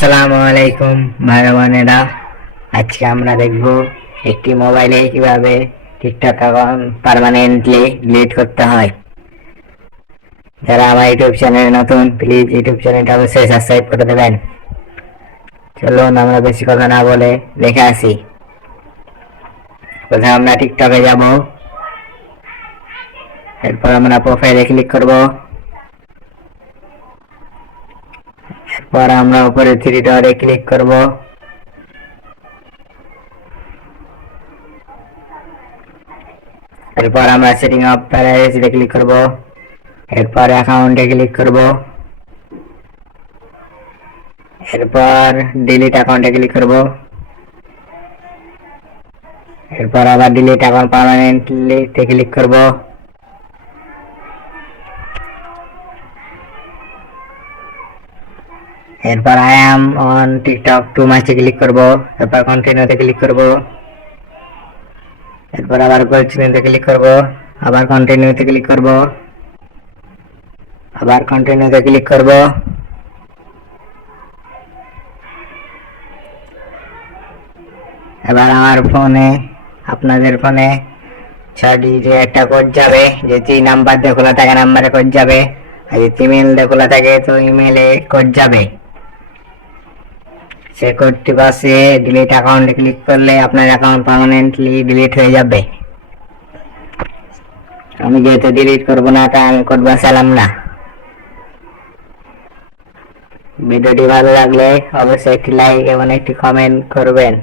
আসসালামু আলাইকুম ভাই বোনেরা। আজকে আমরা দেখব একটি মোবাইলে কীভাবে টিকটক অ্যাকাউন্ট পার্মানেন্টলি ডিলিট করতে হয়। যারা আমার ইউটিউব চ্যানেল নতুন, প্লিজ ইউটিউব চ্যানেলটা অবশ্যই সাবস্ক্রাইব করে দেবেন। চলুন আমরা বেশি কথা না বলে দেখে আসি। প্রথমে আমরা টিকটকে যাব। এরপর আমরা প্রোফাইলে ক্লিক করব। এরপর আমরা উপরে থ্রি ডটে ক্লিক করব। এরপর আমরা সেটিং অফ প্যারাডাইসে ক্লিক করব। এরপর অ্যাকাউন্টে ক্লিক করব। এরপর ডিলিট অ্যাকাউন্টে ক্লিক করব। এরপর আবার ডিলিট অ্যাকাউন্ট পার্মানেন্টলি তে ক্লিক করব। এরপর I am on TikTok to মাসে ক্লিক করব। এরপর কন্টিনিউতে ক্লিক করব। এরপর আবার কন্টিনিউতে ক্লিক করব। আবার কন্টিনিউতে ক্লিক করব। আবার কন্টিনিউতে ক্লিক করব। এবার আমার ফোনে, আপনাদের ফোনে ছয়টি যে একটা কোড যাবে, যে যে নাম্বার দিয়ে খোলা থাকে নাম্বারে কোড যাবে। আর যদি ইমেল দিয়ে খোলা থাকে, তো ইমেলে কোড যাবে। সে কোডটি পাশে ডিলিট অ্যাকাউন্টে ক্লিক করলে আপনার অ্যাকাউন্ট পার্মানেন্টলি ডিলিট হয়ে যাবে। আমি যেহেতু ডিলিট করব না, তাই আমি কোড বসালাম না। ভিডিওটি ভালো লাগলে অবশ্যই একটি লাইক এবং একটি কমেন্ট করবেন।